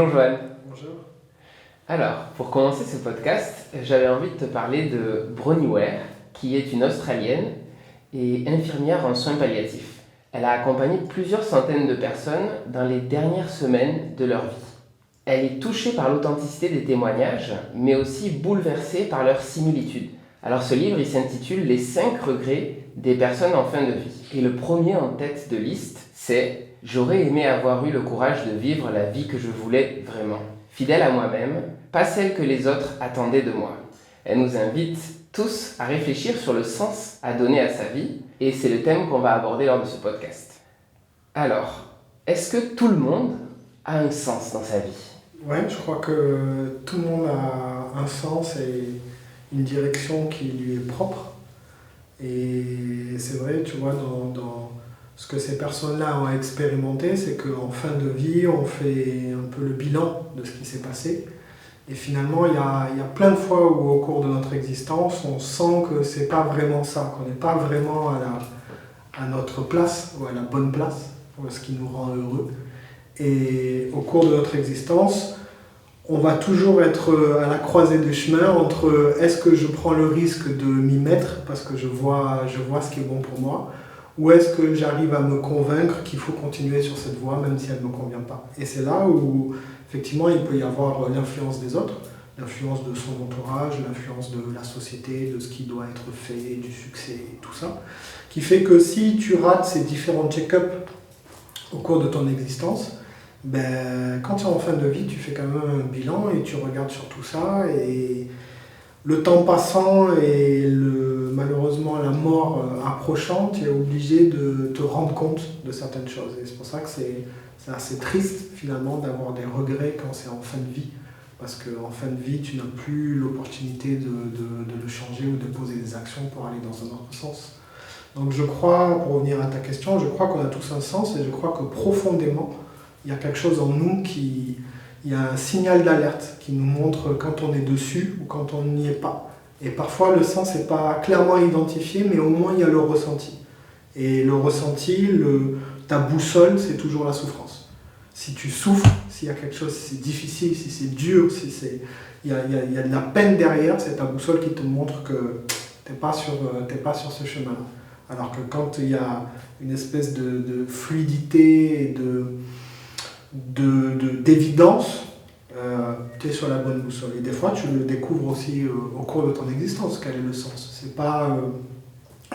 Bonjour Joanne. Bonjour. Alors, pour commencer ce podcast, j'avais envie de te parler de Bronnie Ware, qui est une Australienne et infirmière en soins palliatifs. Elle a accompagné plusieurs centaines de personnes dans les dernières semaines de leur vie. Elle est touchée par l'authenticité des témoignages, mais aussi bouleversée par leurs similitudes. Alors ce livre, il s'intitule « Les 5 regrets des personnes en fin de vie ». Et le premier en tête de liste, c'est « J'aurais aimé avoir eu le courage de vivre la vie que je voulais vraiment. Fidèle à moi-même, pas celle que les autres attendaient de moi ». Elle nous invite tous à réfléchir sur le sens à donner à sa vie, et c'est le thème qu'on va aborder lors de ce podcast. Alors, est-ce que tout le monde a un sens dans sa vie ? Ouais, je crois que tout le monde a un sens et une direction qui lui est propre. Et c'est vrai, tu vois, dans ce que ces personnes-là ont expérimenté, c'est qu'en fin de vie, on fait un peu le bilan de ce qui s'est passé. Et finalement, il y a plein de fois où, au cours de notre existence, on sent que c'est pas vraiment ça, qu'on n'est pas vraiment à notre place, ou à la bonne place, ou ce qui nous rend heureux. Et au cours de notre existence, on va toujours être à la croisée des chemins entre est-ce que je prends le risque de m'y mettre parce que je vois ce qui est bon pour moi, ou est-ce que j'arrive à me convaincre qu'il faut continuer sur cette voie même si elle ne me convient pas. Et c'est là où effectivement il peut y avoir l'influence des autres, l'influence de son entourage, l'influence de la société, de ce qui doit être fait, du succès et tout ça, qui fait que si tu rates ces différents check-ups au cours de ton existence, quand tu es en fin de vie, tu fais quand même un bilan et tu regardes sur tout ça, et le temps passant et malheureusement la mort approchant, tu es obligé de te rendre compte de certaines choses. Et c'est pour ça que c'est assez triste finalement d'avoir des regrets quand c'est en fin de vie. Parce qu'en fin de vie, tu n'as plus l'opportunité de le changer ou de poser des actions pour aller dans un autre sens. Donc je crois, pour revenir à ta question, je crois qu'on a tous un sens et je crois que profondément, il y a quelque chose en nous il y a un signal d'alerte qui nous montre quand on est dessus ou quand on n'y est pas. Et parfois le sens n'est pas clairement identifié, mais au moins il y a le ressenti. Et le ressenti, ta boussole, c'est toujours la souffrance. Si tu souffres, s'il y a quelque chose, si c'est difficile, si c'est dur, il y a de la peine derrière, c'est ta boussole qui te montre que t'es pas sur ce chemin-là. Alors que quand il y a une espèce de fluidité et d'évidence, tu es sur la bonne boussole. Et des fois, tu le découvres aussi au cours de ton existence, quel est le sens. C'est pas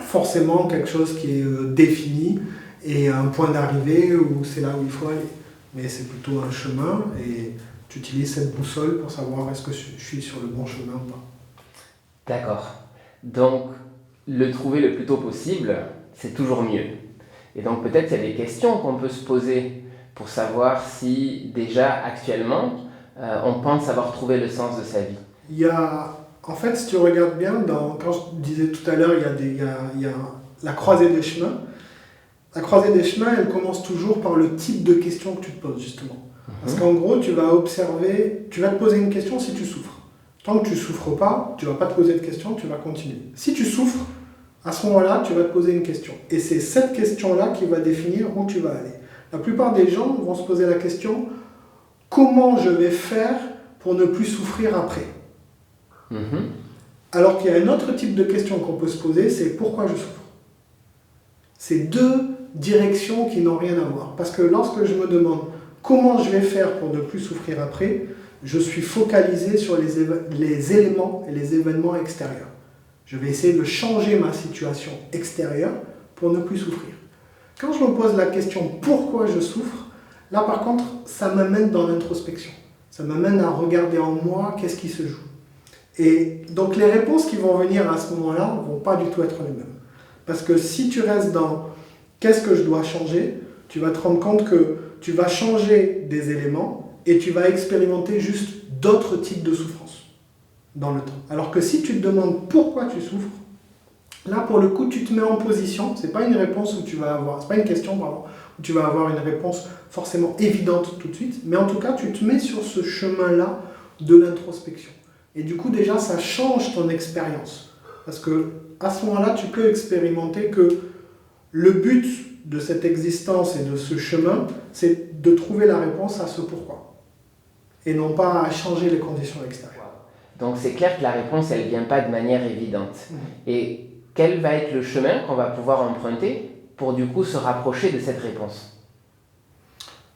forcément quelque chose qui est défini et un point d'arrivée où c'est là où il faut aller. Mais c'est plutôt un chemin et tu utilises cette boussole pour savoir est-ce que je suis sur le bon chemin ou pas. D'accord. Donc, le trouver le plus tôt possible, c'est toujours mieux. Et donc peut-être il y a des questions qu'on peut se poser pour savoir si déjà actuellement on pense avoir trouvé le sens de sa vie. En fait, si tu regardes bien, quand je disais tout à l'heure, il y a la croisée des chemins. La croisée des chemins, elle commence toujours par le type de question que tu te poses, justement. Parce qu'en gros, tu vas te poser une question si tu souffres. Tant que tu ne souffres pas, tu ne vas pas te poser de question, tu vas continuer. Si tu souffres, à ce moment-là, tu vas te poser une question. Et c'est cette question-là qui va définir où tu vas aller. La plupart des gens vont se poser la question « Comment je vais faire pour ne plus souffrir après ?» Alors qu'il y a un autre type de question qu'on peut se poser, c'est « Pourquoi je souffre ?» C'est deux directions qui n'ont rien à voir. Parce que lorsque je me demande « Comment je vais faire pour ne plus souffrir après ?» je suis focalisé sur les éléments et les événements extérieurs. Je vais essayer de changer ma situation extérieure pour ne plus souffrir. Quand je me pose la question « Pourquoi je souffre ?», là par contre, ça m'amène dans l'introspection. Ça m'amène à regarder en moi qu'est-ce qui se joue. Et donc les réponses qui vont venir à ce moment-là ne vont pas du tout être les mêmes. Parce que si tu restes dans « Qu'est-ce que je dois changer ?», tu vas te rendre compte que tu vas changer des éléments et tu vas expérimenter juste d'autres types de souffrances dans le temps. Alors que si tu te demandes pourquoi tu souffres, là pour le coup tu te mets en position, c'est pas une réponse où tu vas avoir, c'est pas une question pardon, où tu vas avoir une réponse forcément évidente tout de suite, mais en tout cas tu te mets sur ce chemin-là de l'introspection. Et du coup déjà ça change ton expérience. Parce que à ce moment-là tu peux expérimenter que le but de cette existence et de ce chemin, c'est de trouver la réponse à ce pourquoi. et non pas à changer les conditions extérieures. Donc c'est clair que la réponse, elle ne vient pas de manière évidente. Et quel va être le chemin qu'on va pouvoir emprunter pour du coup se rapprocher de cette réponse?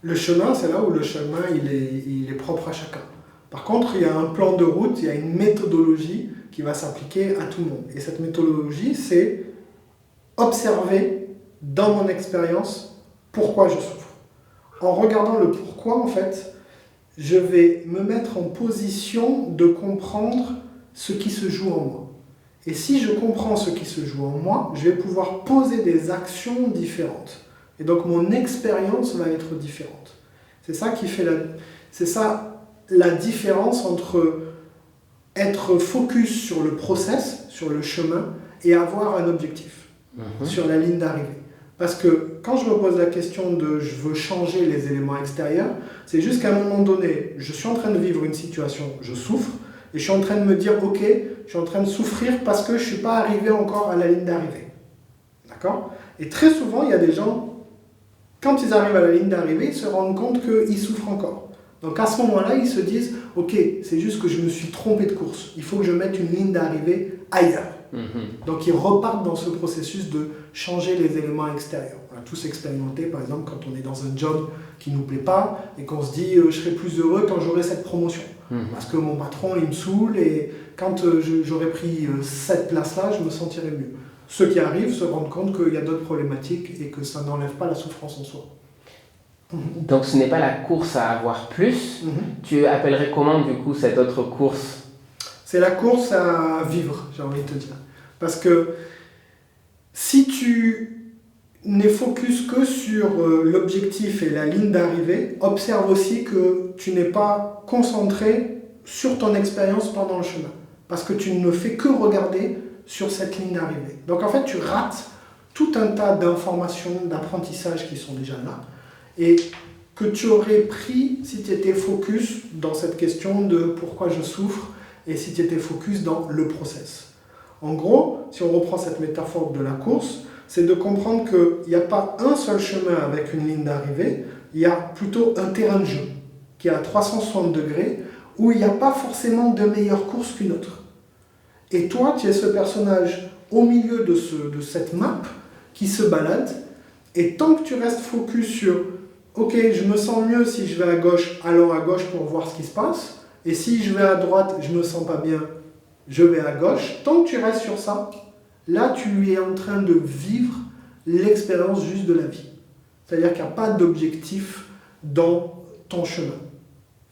Le chemin, c'est là où le chemin il est propre à chacun. Par contre, il y a un plan de route, il y a une méthodologie qui va s'appliquer à tout le monde. Et cette méthodologie, c'est observer dans mon expérience pourquoi je souffre. En regardant le pourquoi, en fait, je vais me mettre en position de comprendre ce qui se joue en moi. Et si je comprends ce qui se joue en moi, je vais pouvoir poser des actions différentes. Et donc mon expérience va être différente. C'est ça qui fait la différence entre être focus sur le process, sur le chemin, et avoir un objectif sur la ligne d'arrivée. Parce que quand je me pose la question de je veux changer les éléments extérieurs, c'est juste qu'à un moment donné, je suis en train de vivre une situation, je souffre, et je suis en train de me dire, ok, je suis en train de souffrir parce que je ne suis pas arrivé encore à la ligne d'arrivée. D'accord ? Et très souvent, il y a des gens, quand ils arrivent à la ligne d'arrivée, ils se rendent compte qu'ils souffrent encore. Donc à ce moment-là, ils se disent, ok, c'est juste que je me suis trompé de course, il faut que je mette une ligne d'arrivée ailleurs. Donc ils repartent dans ce processus de changer les éléments extérieurs. On a tous expérimenté, par exemple, quand on est dans un job qui ne nous plaît pas et qu'on se dit je serai plus heureux quand j'aurai cette promotion. Parce que mon patron, il me saoule et quand j'aurai pris cette place-là, je me sentirai mieux. Ceux qui arrivent se rendent compte qu'il y a d'autres problématiques et que ça n'enlève pas la souffrance en soi. Donc ce n'est pas la course à avoir plus. Tu appellerais comment du coup cette autre course? C'est la course à vivre, j'ai envie de te dire. Parce que si tu n'es focus que sur l'objectif et la ligne d'arrivée, observe aussi que tu n'es pas concentré sur ton expérience pendant le chemin. Parce que tu ne fais que regarder sur cette ligne d'arrivée. Donc en fait, tu rates tout un tas d'informations, d'apprentissages qui sont déjà là et que tu aurais pris si tu étais focus dans cette question de pourquoi je souffre et si tu étais focus dans le process. En gros, si on reprend cette métaphore de la course, c'est de comprendre qu'il n'y a pas un seul chemin avec une ligne d'arrivée, il y a plutôt un terrain de jeu qui est à 360 degrés où il n'y a pas forcément de meilleure course qu'une autre. Et toi, tu es ce personnage au milieu de cette map qui se balade et tant que tu restes focus sur « Ok, je me sens mieux si je vais à gauche, allons à gauche pour voir ce qui se passe. Et si je vais à droite, je ne me sens pas bien, je vais à gauche. » Tant que tu restes sur ça, là, tu es en train de vivre l'expérience juste de la vie. C'est-à-dire qu'il n'y a pas d'objectif dans ton chemin.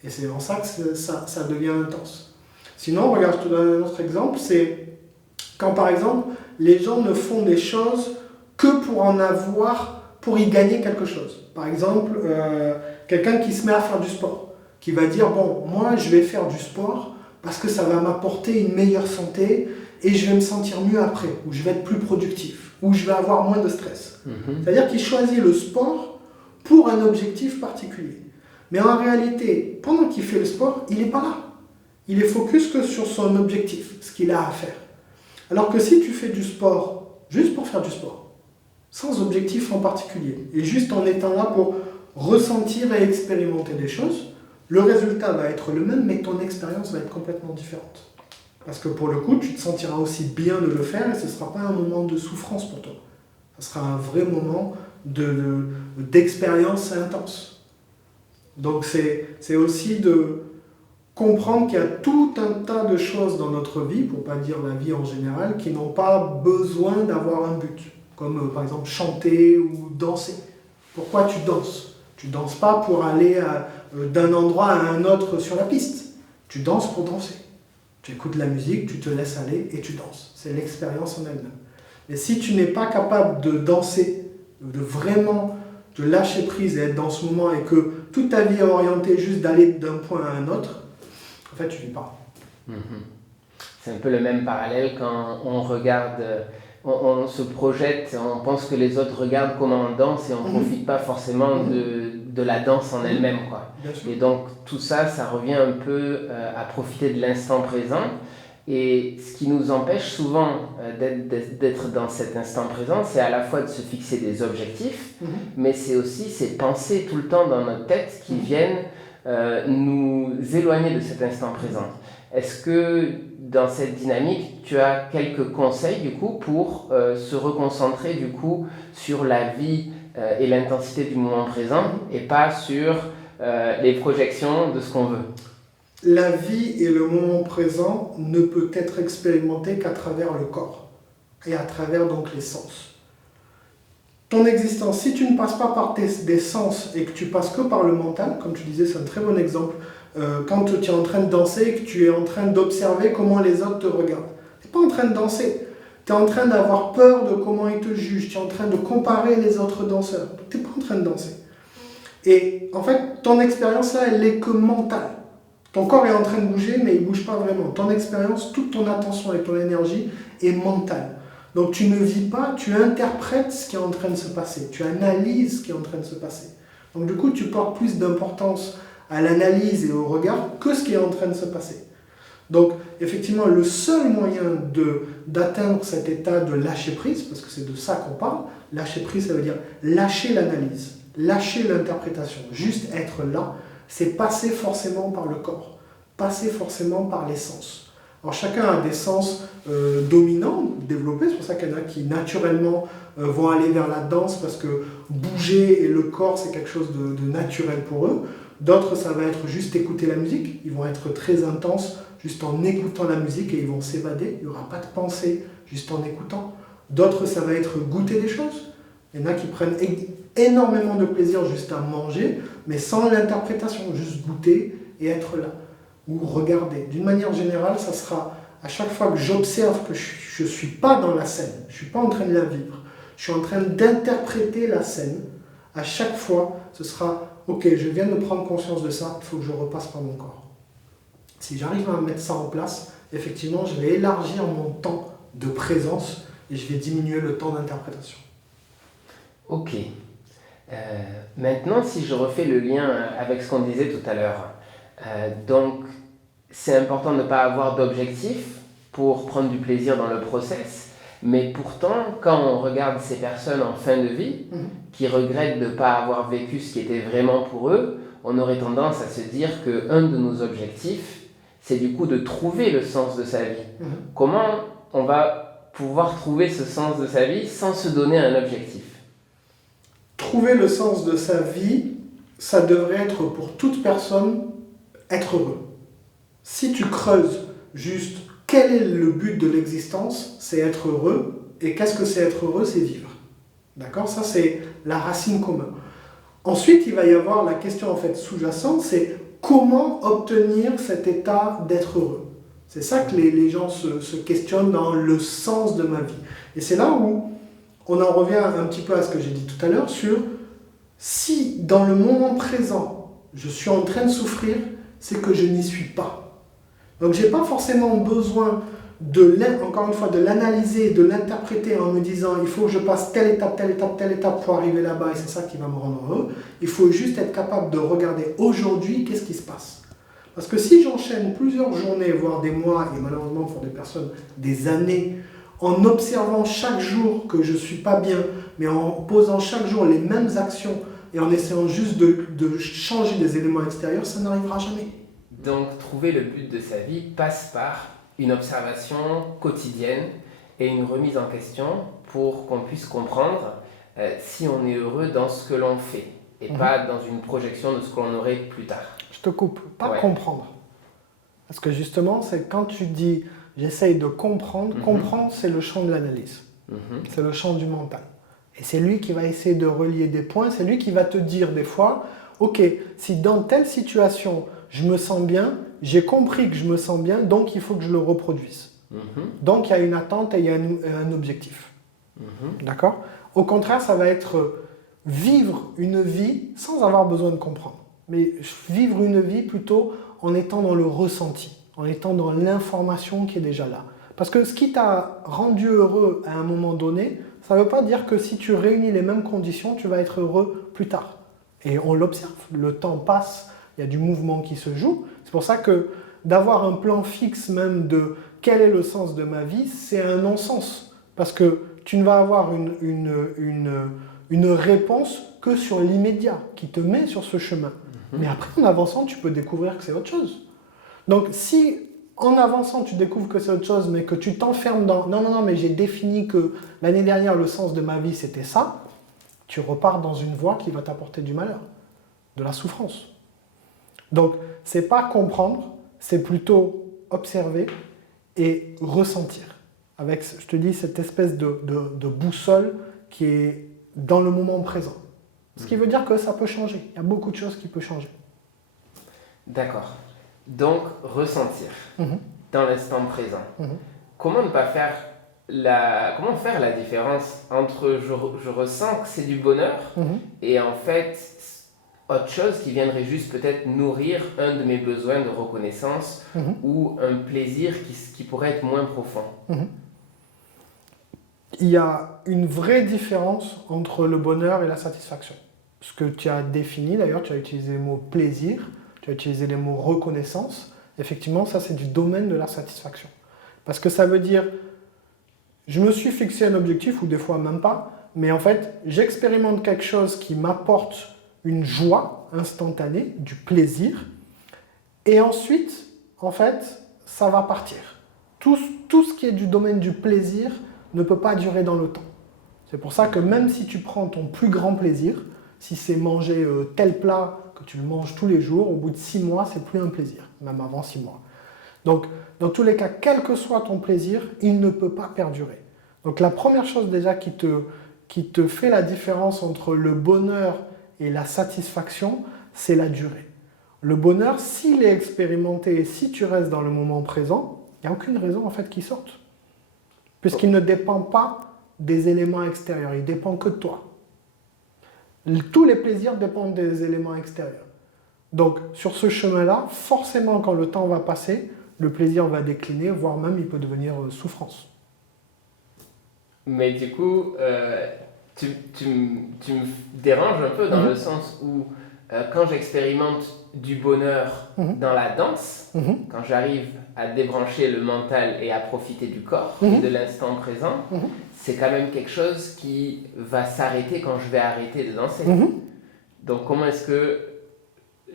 Et c'est en ça que ça devient intense. Sinon, regarde, je te donne un autre exemple, c'est quand par exemple, les gens ne font des choses que pour en avoir, pour y gagner quelque chose. Par exemple, quelqu'un qui se met à faire du sport, qui va dire, bon, moi je vais faire du sport parce que ça va m'apporter une meilleure santé et je vais me sentir mieux après, ou je vais être plus productif, ou je vais avoir moins de stress. C'est-à-dire qu'il choisit le sport pour un objectif particulier. Mais en réalité, pendant qu'il fait le sport, il n'est pas là. Il est focus que sur son objectif, ce qu'il a à faire. Alors que si tu fais du sport juste pour faire du sport, sans objectif en particulier, et juste en étant là pour ressentir et expérimenter des choses, le résultat va être le même, mais ton expérience va être complètement différente. Parce que pour le coup, tu te sentiras aussi bien de le faire et ce ne sera pas un moment de souffrance pour toi. Ce sera un vrai moment d'expérience intense. Donc c'est aussi de comprendre qu'il y a tout un tas de choses dans notre vie, pour ne pas dire la vie en général, qui n'ont pas besoin d'avoir un but. Comme par exemple chanter ou danser. Pourquoi tu danses? Tu ne danses pas pour aller d'un endroit à un autre sur la piste. Tu danses pour danser. Tu écoutes la musique, tu te laisses aller et tu danses. C'est l'expérience en elle-même. Mais si tu n'es pas capable de danser, de vraiment te lâcher prise et être dans ce moment et que toute ta vie est orientée juste d'aller d'un point à un autre, en fait, tu ne vis pas. C'est un peu le même parallèle quand on regarde, on se projette, on pense que les autres regardent comment on danse et on ne profite pas forcément de la danse en elle-même, quoi. Et donc tout ça, ça revient un peu à profiter de l'instant présent. Et ce qui nous empêche souvent d'être dans cet instant présent, c'est à la fois de se fixer des objectifs, mais c'est aussi ces pensées tout le temps dans notre tête qui viennent nous éloigner de cet instant présent. Est-ce que dans cette dynamique, tu as quelques conseils du coup pour se reconcentrer du coup sur la vie et l'intensité du moment présent et pas sur les projections de ce qu'on veut? La vie et le moment présent ne peut être expérimenté qu'à travers le corps et à travers donc les sens. Ton existence, si tu ne passes pas par des sens et que tu passes que par le mental, comme tu disais, c'est un très bon exemple, quand tu es en train de danser et que tu es en train d'observer comment les autres te regardent. Tu n'es pas en train de danser, tu es en train d'avoir peur de comment ils te jugent, tu es en train de comparer les autres danseurs, tu n'es pas en train de danser. Et en fait, ton expérience là, elle n'est que mentale. Ton corps est en train de bouger, mais il ne bouge pas vraiment. Ton expérience, toute ton attention et ton énergie est mentale. Donc tu ne vis pas, tu interprètes ce qui est en train de se passer. Tu analyses ce qui est en train de se passer. Donc du coup, tu portes plus d'importance à l'analyse et au regard que ce qui est en train de se passer. Donc effectivement, le seul moyen d'atteindre cet état de lâcher prise, parce que c'est de ça qu'on parle, lâcher prise, ça veut dire lâcher l'analyse, lâcher l'interprétation, juste être là, c'est passer forcément par le corps, passer forcément par les sens. Alors chacun a des sens dominants, développés, c'est pour ça qu'il y en a qui naturellement vont aller vers la danse parce que bouger et le corps c'est quelque chose de naturel pour eux. D'autres ça va être juste écouter la musique, ils vont être très intenses juste en écoutant la musique et ils vont s'évader, il n'y aura pas de pensée juste en écoutant. D'autres ça va être goûter des choses, il y en a qui prennent énormément de plaisir juste à manger, mais sans l'interprétation, juste goûter et être là. Ou regarder. D'une manière générale, ça sera à chaque fois que j'observe que je ne suis pas dans la scène, je ne suis pas en train de la vivre, je suis en train d'interpréter la scène, à chaque fois, ce sera « Ok, je viens de prendre conscience de ça, il faut que je repasse par mon corps ». Si j'arrive à mettre ça en place, effectivement, je vais élargir mon temps de présence et je vais diminuer le temps d'interprétation. Ok. Maintenant, si je refais le lien avec ce qu'on disait tout à l'heure, donc c'est important de ne pas avoir d'objectif pour prendre du plaisir dans le process, mais pourtant, quand on regarde ces personnes en fin de vie, qui regrettent de ne pas avoir vécu ce qui était vraiment pour eux, on aurait tendance à se dire qu'un de nos objectifs, c'est du coup de trouver le sens de sa vie. Comment on va pouvoir trouver ce sens de sa vie sans se donner un objectif? Trouver le sens de sa vie, ça devrait être pour toute personne être heureux. Si tu creuses juste quel est le but de l'existence, c'est être heureux. Et qu'est-ce que c'est être heureux? C'est vivre. D'accord? Ça, c'est la racine commune. Ensuite, il va y avoir la question en fait sous-jacente, c'est comment obtenir cet état d'être heureux. C'est ça que les gens se questionnent dans le sens de ma vie. Et c'est là où on en revient un petit peu à ce que j'ai dit tout à l'heure sur si dans le moment présent, je suis en train de souffrir, c'est que je n'y suis pas. Donc je n'ai pas forcément besoin encore une fois, de l'analyser, de l'interpréter en me disant il faut que je passe telle étape pour arriver là-bas et c'est ça qui va me rendre heureux. Il faut juste être capable de regarder aujourd'hui qu'est-ce qui se passe. Parce que si j'enchaîne plusieurs journées, voire des mois, et malheureusement pour des personnes, des années, en observant chaque jour que je ne suis pas bien, mais en posant chaque jour les mêmes actions et en essayant juste de changer des éléments extérieurs, ça n'arrivera jamais. Donc trouver le but de sa vie passe par une observation quotidienne et une remise en question pour qu'on puisse comprendre si on est heureux dans ce que l'on fait et pas dans une projection de ce qu'on aurait plus tard. Je te coupe, pas comprendre. Parce que justement, c'est quand tu dis j'essaye de comprendre, comprendre c'est le champ de l'analyse, c'est le champ du mental. Et c'est lui qui va essayer de relier des points, c'est lui qui va te dire des fois, ok, si dans telle situation je me sens bien, j'ai compris que je me sens bien, donc il faut que je le reproduise. Donc il y a une attente et il y a un objectif. D'accord? Au contraire, ça va être vivre une vie sans avoir besoin de comprendre. Mais vivre une vie plutôt en étant dans le ressenti, en étant dans l'information qui est déjà là. Parce que ce qui t'a rendu heureux à un moment donné, ça ne veut pas dire que si tu réunis les mêmes conditions, tu vas être heureux plus tard. Et on l'observe, le temps passe, il y a du mouvement qui se joue. C'est pour ça que d'avoir un plan fixe même de quel est le sens de ma vie, c'est un non-sens. Parce que tu ne vas avoir une réponse que sur l'immédiat, qui te met sur ce chemin. Mais après, en avançant, tu peux découvrir que c'est autre chose. Donc, si en avançant, tu découvres que c'est autre chose, mais que tu t'enfermes dans « non, mais j'ai défini que l'année dernière, le sens de ma vie, c'était ça », tu repars dans une voie qui va t'apporter du malheur, de la souffrance. Donc, c'est pas comprendre, c'est plutôt observer et ressentir. Avec, je te dis, cette espèce de boussole qui est dans le moment présent. Ce qui veut dire que ça peut changer. Il y a beaucoup de choses qui peuvent changer. D'accord. Donc, ressentir dans l'instant présent. Comment ne pas faire comment faire la différence entre je ressens que c'est du bonheur et en fait autre chose qui viendrait juste peut-être nourrir un de mes besoins de reconnaissance ou un plaisir qui pourrait être moins profond. Il y a une vraie différence entre le bonheur et la satisfaction. Ce que tu as défini, d'ailleurs, tu as utilisé le mot plaisir, tu as utilisé les mots reconnaissance. Effectivement, ça, c'est du domaine de la satisfaction. Parce que ça veut dire, je me suis fixé un objectif, ou des fois même pas, mais en fait, j'expérimente quelque chose qui m'apporte une joie instantanée, du plaisir, et ensuite, en fait, ça va partir. Tout ce qui est du domaine du plaisir ne peut pas durer dans le temps. C'est pour ça que même si tu prends ton plus grand plaisir, si c'est manger tel plat que tu le manges tous les jours, au bout de 6 mois, c'est plus un plaisir, même avant 6 mois. Donc, dans tous les cas, quel que soit ton plaisir, il ne peut pas perdurer. Donc, la première chose déjà qui te fait la différence entre le bonheur et la satisfaction, c'est la durée. Le bonheur, s'il est expérimenté et si tu restes dans le moment présent, il n'y a aucune raison en fait qu'il sorte. Puisqu'il ne dépend pas des éléments extérieurs, il dépend que de toi. Tous les plaisirs dépendent des éléments extérieurs. Donc, sur ce chemin-là, forcément, quand le temps va passer, le plaisir va décliner, voire même il peut devenir souffrance. Mais du coup, tu me déranges un peu dans le sens où quand j'expérimente du bonheur dans la danse, quand j'arrive à débrancher le mental et à profiter du corps et de l'instant présent, c'est quand même quelque chose qui va s'arrêter quand je vais arrêter de danser. Donc comment est-ce que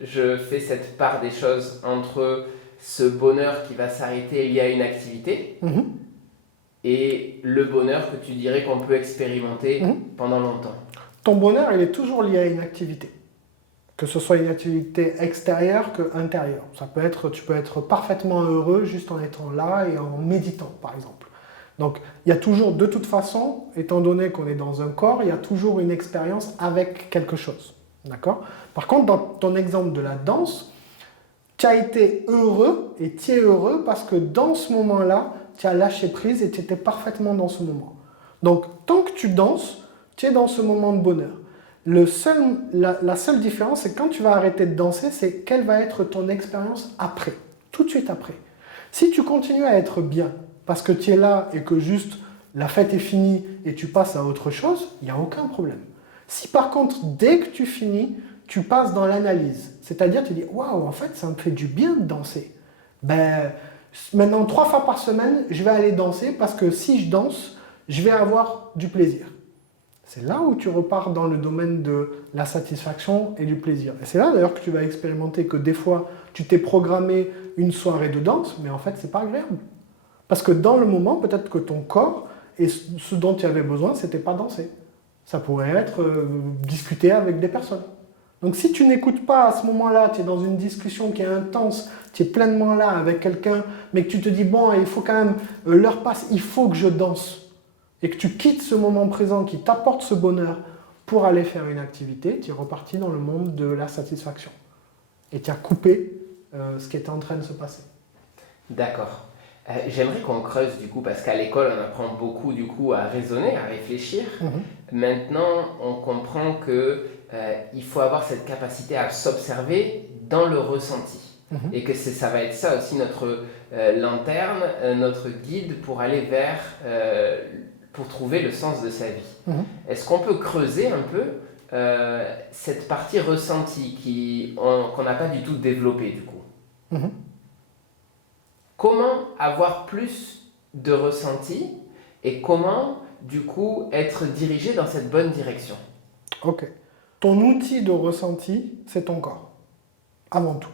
je fais cette part des choses entre ce bonheur qui va s'arrêter lié à une activité et le bonheur que tu dirais qu'on peut expérimenter pendant longtemps? Ton bonheur, il est toujours lié à une activité. Que ce soit une activité extérieure qu'intérieure. Tu peux être parfaitement heureux juste en étant là et en méditant, par exemple. Donc, il y a toujours, de toute façon, étant donné qu'on est dans un corps, il y a toujours une expérience avec quelque chose. D'accord ? Par contre, dans ton exemple de la danse, tu as été heureux et tu es heureux parce que dans ce moment-là, tu as lâché prise et tu étais parfaitement dans ce moment. Donc, tant que tu danses, tu es dans ce moment de bonheur. La seule différence, c'est quand tu vas arrêter de danser, c'est quelle va être ton expérience après, tout de suite après. Si tu continues à être bien, parce que tu es là et que juste la fête est finie et tu passes à autre chose, il n'y a aucun problème. Si par contre, dès que tu finis, tu passes dans l'analyse, c'est-à-dire tu dis « Waouh, en fait, ça me fait du bien de danser. Maintenant, 3 fois par semaine, je vais aller danser parce que si je danse, je vais avoir du plaisir. » C'est là où tu repars dans le domaine de la satisfaction et du plaisir. Et c'est là d'ailleurs que tu vas expérimenter que des fois, tu t'es programmé une soirée de danse, mais en fait, c'est pas agréable. Parce que dans le moment, peut-être que ton corps et ce dont tu avais besoin, c'était pas danser. Ça pourrait être discuter avec des personnes. Donc si tu n'écoutes pas à ce moment-là, tu es dans une discussion qui est intense, tu es pleinement là avec quelqu'un, mais que tu te dis, bon, il faut quand même, l'heure passe, il faut que je danse. Et que tu quittes ce moment présent qui t'apporte ce bonheur pour aller faire une activité, tu es reparti dans le monde de la satisfaction. Et tu as coupé ce qui était en train de se passer. D'accord. J'aimerais qu'on creuse du coup, parce qu'à l'école, on apprend beaucoup du coup à raisonner, à réfléchir. Maintenant, on comprend qu'il faut avoir cette capacité à s'observer dans le ressenti. Et que ça va être ça aussi notre lanterne, notre guide pour aller vers... pour trouver le sens de sa vie. Est-ce qu'on peut creuser un peu cette partie ressentie qu'on n'a pas du tout développée du coup? Comment avoir plus de ressenti et comment du coup être dirigé dans cette bonne direction? Ok. Ton outil de ressenti, c'est ton corps. avant tout.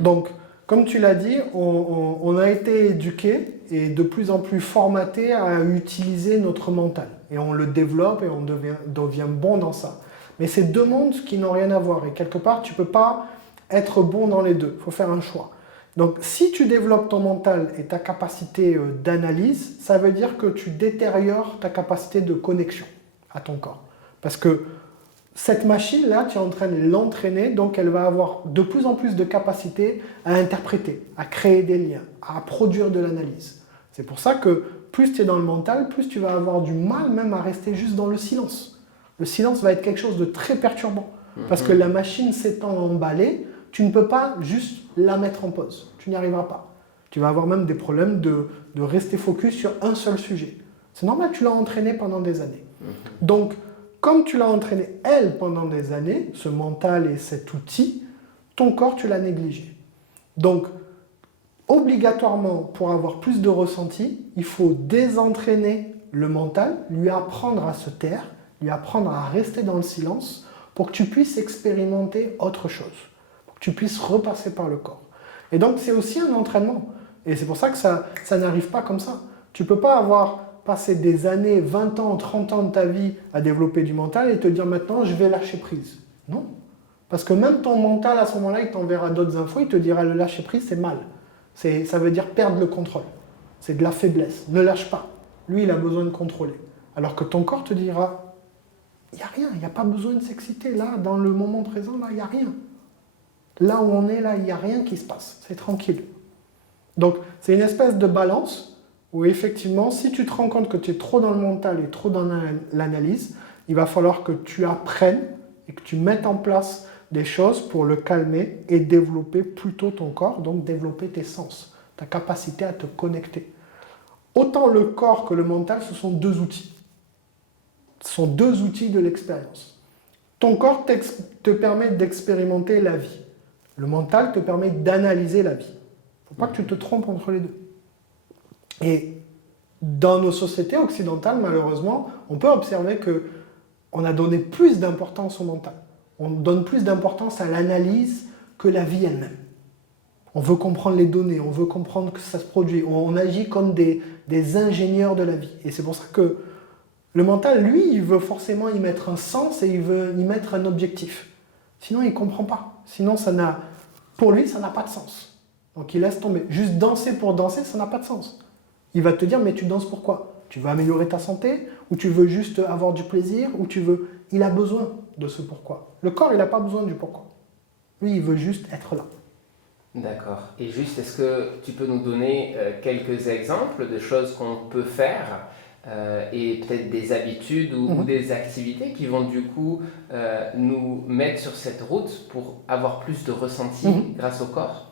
Donc, comme tu l'as dit, on a été éduqué et de plus en plus formaté à utiliser notre mental. Et on le développe et on devient bon dans ça. Mais c'est deux mondes qui n'ont rien à voir. Et quelque part, tu ne peux pas être bon dans les deux. Il faut faire un choix. Donc, si tu développes ton mental et ta capacité d'analyse, ça veut dire que tu détériores ta capacité de connexion à ton corps. Parce que cette machine-là, tu es en train de l'entraîner, donc elle va avoir de plus en plus de capacité à interpréter, à créer des liens, à produire de l'analyse. C'est pour ça que plus tu es dans le mental, plus tu vas avoir du mal même à rester juste dans le silence. Le silence va être quelque chose de très perturbant. Parce que la machine s'étant emballée, tu ne peux pas juste la mettre en pause. Tu n'y arriveras pas. Tu vas avoir même des problèmes de rester focus sur un seul sujet. C'est normal, tu l'as entraîné pendant des années. Donc, comme tu l'as entraîné, elle, pendant des années, ce mental et cet outil, ton corps, tu l'as négligé. Donc, obligatoirement, pour avoir plus de ressenti, il faut désentraîner le mental, lui apprendre à se taire, lui apprendre à rester dans le silence pour que tu puisses expérimenter autre chose, pour que tu puisses repasser par le corps. Et donc, c'est aussi un entraînement. Et c'est pour ça que ça n'arrive pas comme ça. Tu ne peux pas avoir passé des années, 20 ans, 30 ans de ta vie à développer du mental et te dire maintenant, je vais lâcher prise. Non. Parce que même ton mental, à ce moment-là, il t'enverra d'autres infos, il te dira le lâcher prise, c'est mal. Ça veut dire perdre le contrôle. C'est de la faiblesse. Ne lâche pas. Lui, il a besoin de contrôler. Alors que ton corps te dira, il n'y a rien, il n'y a pas besoin de s'exciter. Là, dans le moment présent, là, il n'y a rien. Là où on est, là, il n'y a rien qui se passe. C'est tranquille. Donc, c'est une espèce de balance où effectivement, si tu te rends compte que tu es trop dans le mental et trop dans l'analyse, il va falloir que tu apprennes et que tu mettes en place des choses pour le calmer et développer plutôt ton corps, donc développer tes sens, ta capacité à te connecter. Autant le corps que le mental, ce sont deux outils. Ce sont deux outils de l'expérience. Ton corps te permet d'expérimenter la vie. Le mental te permet d'analyser la vie. Il ne faut pas que tu te trompes entre les deux. Et dans nos sociétés occidentales, malheureusement, on peut observer qu'on a donné plus d'importance au mental. On donne plus d'importance à l'analyse que la vie elle-même. On veut comprendre les données, on veut comprendre que ça se produit. On agit comme des ingénieurs de la vie. Et c'est pour ça que le mental, lui, il veut forcément y mettre un sens et il veut y mettre un objectif. Sinon, il ne comprend pas. Sinon, pour lui, ça n'a pas de sens. Donc, il laisse tomber. Juste danser pour danser, ça n'a pas de sens. Il va te dire, mais tu danses pourquoi? Tu veux améliorer ta santé? Ou tu veux juste avoir du plaisir? Ou tu veux... Il a besoin de ce pourquoi. Le corps, il n'a pas besoin du pourquoi. Lui, il veut juste être là. D'accord. Et juste, est-ce que tu peux nous donner quelques exemples de choses qu'on peut faire et peut-être des habitudes ou des activités qui vont du coup nous mettre sur cette route pour avoir plus de ressenti grâce au corps?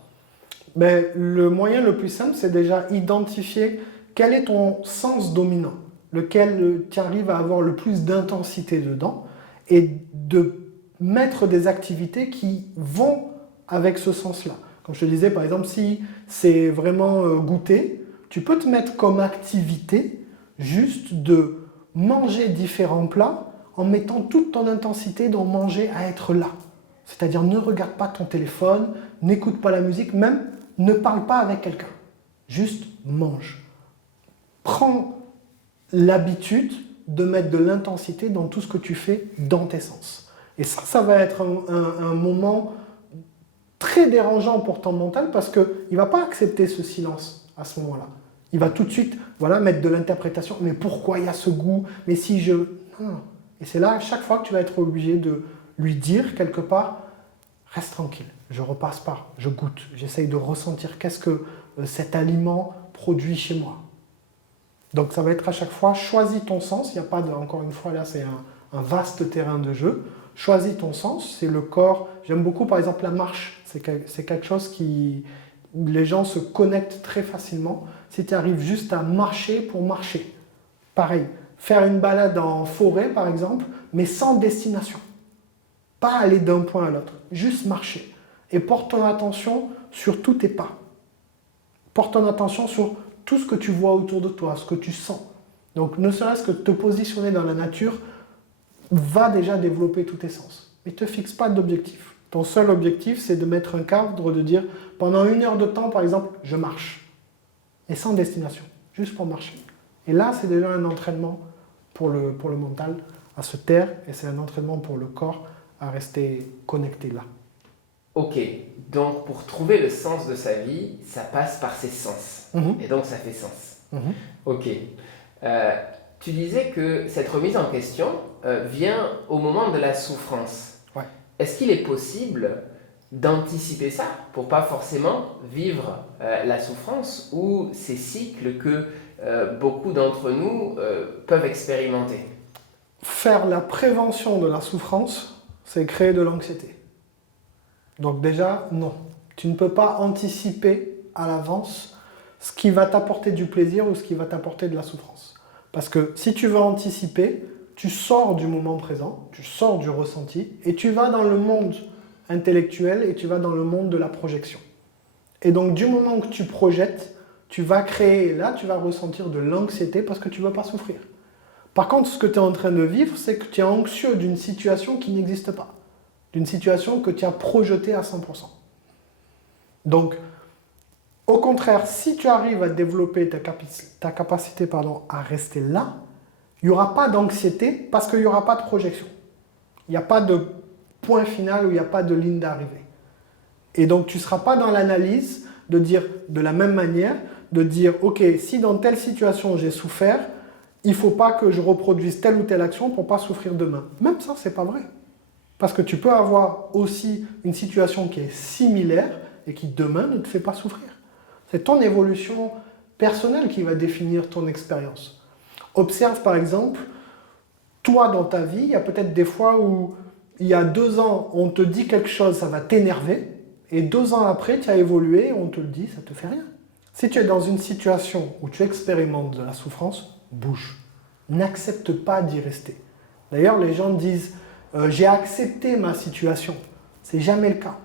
Mais le moyen le plus simple, c'est déjà identifier quel est ton sens dominant, lequel tu arrives à avoir le plus d'intensité dedans, et de mettre des activités qui vont avec ce sens-là. Comme je te disais, par exemple, si c'est vraiment goûter, tu peux te mettre comme activité juste de manger différents plats en mettant toute ton intensité dans manger à être là. C'est-à-dire ne regarde pas ton téléphone, n'écoute pas la musique, même ne parle pas avec quelqu'un. Juste mange. Prends l'habitude de mettre de l'intensité dans tout ce que tu fais dans tes sens. Et ça va être un moment très dérangeant pour ton mental parce qu'il ne va pas accepter ce silence à ce moment-là. Il va tout de suite mettre de l'interprétation. Mais pourquoi il y a ce goût? Mais si je... Non. Et c'est là, à chaque fois, que tu vas être obligé de lui dire quelque part, reste tranquille, je repasse par, je goûte, j'essaye de ressentir qu'est-ce que cet aliment produit chez moi. Donc ça va être à chaque fois, choisis ton sens, il n'y a pas de, encore une fois là c'est un vaste terrain de jeu, choisis ton sens, c'est le corps, j'aime beaucoup par exemple la marche, c'est quelque chose où les gens se connectent très facilement, si tu arrives juste à marcher pour marcher, pareil, faire une balade en forêt par exemple, mais sans destination. Pas aller d'un point à l'autre, juste marcher. Et porte ton attention sur tous tes pas. Porte ton attention sur tout ce que tu vois autour de toi, ce que tu sens. Donc ne serait-ce que te positionner dans la nature va déjà développer tous tes sens. Mais ne te fixe pas d'objectif. Ton seul objectif, c'est de mettre un cadre, de dire pendant 1 heure de temps, par exemple, je marche. Et sans destination, juste pour marcher. Et là, c'est déjà un entraînement pour le mental à se taire et c'est un entraînement pour le corps à rester connecté là. Ok, donc pour trouver le sens de sa vie, ça passe par ses sens. Et donc ça fait sens. Ok. Tu disais que cette remise en question vient au moment de la souffrance. Ouais. Est-ce qu'il est possible d'anticiper ça pour pas forcément vivre la souffrance ou ces cycles que beaucoup d'entre nous peuvent expérimenter? Faire la prévention de la souffrance, c'est créer de l'anxiété. Donc déjà, non. Tu ne peux pas anticiper à l'avance ce qui va t'apporter du plaisir ou ce qui va t'apporter de la souffrance. Parce que si tu veux anticiper, tu sors du moment présent, tu sors du ressenti et tu vas dans le monde intellectuel et tu vas dans le monde de la projection. Et donc du moment que tu projettes, tu vas créer, là tu vas ressentir de l'anxiété parce que tu ne veux pas souffrir. Par contre, ce que tu es en train de vivre, c'est que tu es anxieux d'une situation qui n'existe pas. D'une situation que tu as projetée à 100%. Donc, au contraire, si tu arrives à développer ta capacité à rester là, il n'y aura pas d'anxiété parce qu'il n'y aura pas de projection. Il n'y a pas de point final où il n'y a pas de ligne d'arrivée. Et donc, tu ne seras pas dans l'analyse de dire de la même manière, de dire, ok, si dans telle situation j'ai souffert, il ne faut pas que je reproduise telle ou telle action pour ne pas souffrir demain. Même ça, ce n'est pas vrai. Parce que tu peux avoir aussi une situation qui est similaire et qui demain ne te fait pas souffrir. C'est ton évolution personnelle qui va définir ton expérience. Observe par exemple, toi dans ta vie, il y a peut-être des fois où il y a 2 ans, on te dit quelque chose, ça va t'énerver, et 2 ans après, tu as évolué, on te le dit, ça ne te fait rien. Si tu es dans une situation où tu expérimentes de la souffrance, bouge. N'accepte pas d'y rester. D'ailleurs, les gens disent j'ai accepté ma situation. C'est jamais le cas.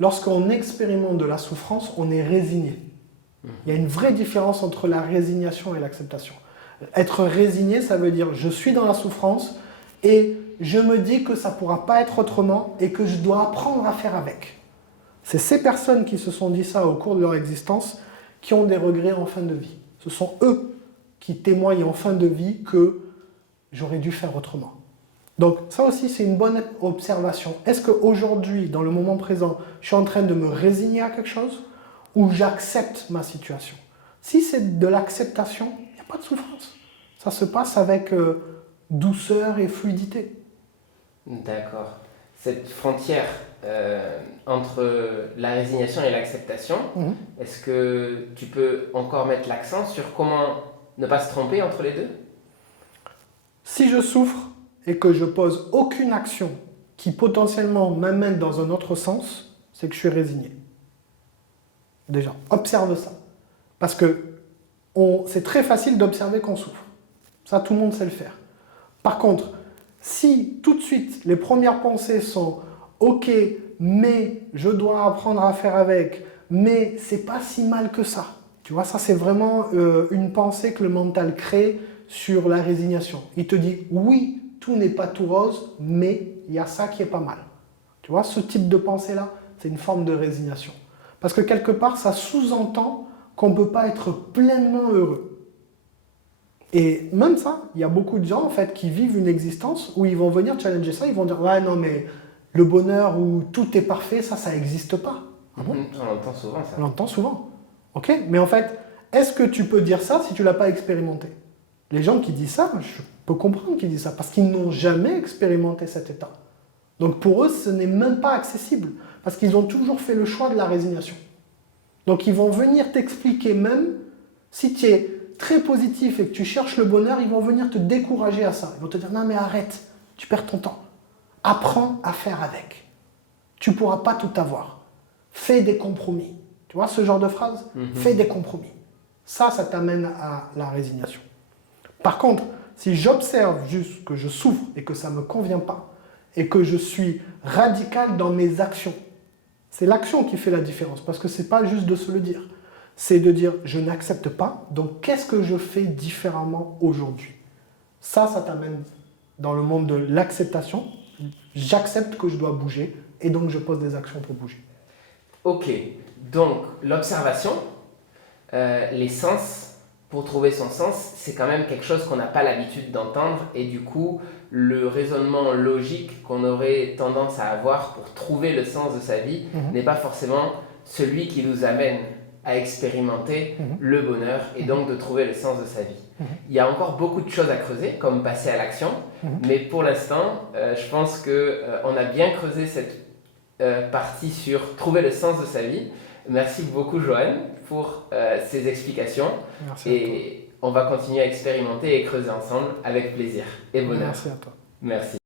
Lorsqu'on expérimente de la souffrance, on est résigné. Il y a une vraie différence entre la résignation et l'acceptation. Être résigné, ça veut dire je suis dans la souffrance et je me dis que ça ne pourra pas être autrement et que je dois apprendre à faire avec. C'est ces personnes qui se sont dit ça au cours de leur existence qui ont des regrets en fin de vie. Ce sont eux qui témoignent en fin de vie que j'aurais dû faire autrement. Donc ça aussi, c'est une bonne observation. Est-ce qu'aujourd'hui, dans le moment présent, je suis en train de me résigner à quelque chose ou j'accepte ma situation? Si c'est de l'acceptation, il n'y a pas de souffrance. Ça se passe avec douceur et fluidité. D'accord. Cette frontière entre la résignation et l'acceptation, est-ce que tu peux encore mettre l'accent sur comment ne pas se tromper entre les deux? Si je souffre et que je pose aucune action qui potentiellement m'amène dans un autre sens, c'est que je suis résigné. Déjà, observe ça. Parce que c'est très facile d'observer qu'on souffre. Ça, tout le monde sait le faire. Par contre, si tout de suite, les premières pensées sont « Ok, mais je dois apprendre à faire avec, mais c'est pas si mal que ça ». Tu vois, ça c'est vraiment une pensée que le mental crée sur la résignation. Il te dit « Oui, tout n'est pas tout rose, mais il y a ça qui est pas mal ». Tu vois, ce type de pensée-là, c'est une forme de résignation. Parce que quelque part, ça sous-entend qu'on ne peut pas être pleinement heureux. Et même ça, il y a beaucoup de gens en fait qui vivent une existence où ils vont venir challenger ça, ils vont dire « Ouais, non, mais le bonheur où tout est parfait, ça n'existe pas. » Ah bon ? On l'entend souvent ça. On l'entend souvent. Ok, mais en fait, est-ce que tu peux dire ça si tu ne l'as pas expérimenté? Les gens qui disent ça, je peux comprendre qu'ils disent ça, parce qu'ils n'ont jamais expérimenté cet état. Donc pour eux, ce n'est même pas accessible, parce qu'ils ont toujours fait le choix de la résignation. Donc ils vont venir t'expliquer même, si tu es très positif et que tu cherches le bonheur, ils vont venir te décourager à ça. Ils vont te dire, non mais arrête, tu perds ton temps. Apprends à faire avec. Tu ne pourras pas tout avoir. Fais des compromis. Tu vois ce genre de phrase? Fais des compromis. Ça t'amène à la résignation. Par contre, si j'observe juste que je souffre et que ça ne me convient pas, et que je suis radical dans mes actions, c'est l'action qui fait la différence, parce que ce n'est pas juste de se le dire. C'est de dire, je n'accepte pas, donc qu'est-ce que je fais différemment aujourd'hui? Ça t'amène dans le monde de l'acceptation. J'accepte que je dois bouger, et donc je pose des actions pour bouger. Ok, donc l'observation, les sens, pour trouver son sens, c'est quand même quelque chose qu'on n'a pas l'habitude d'entendre et du coup, le raisonnement logique qu'on aurait tendance à avoir pour trouver le sens de sa vie n'est pas forcément celui qui nous amène à expérimenter le bonheur et donc de trouver le sens de sa vie. Il y a encore beaucoup de choses à creuser, comme passer à l'action, mais pour l'instant, je pense qu'on a bien creusé cette partie sur trouver le sens de sa vie. Merci beaucoup Johan pour ces explications. Merci et on va continuer à expérimenter et creuser ensemble avec plaisir et bonheur. Merci à toi. Merci.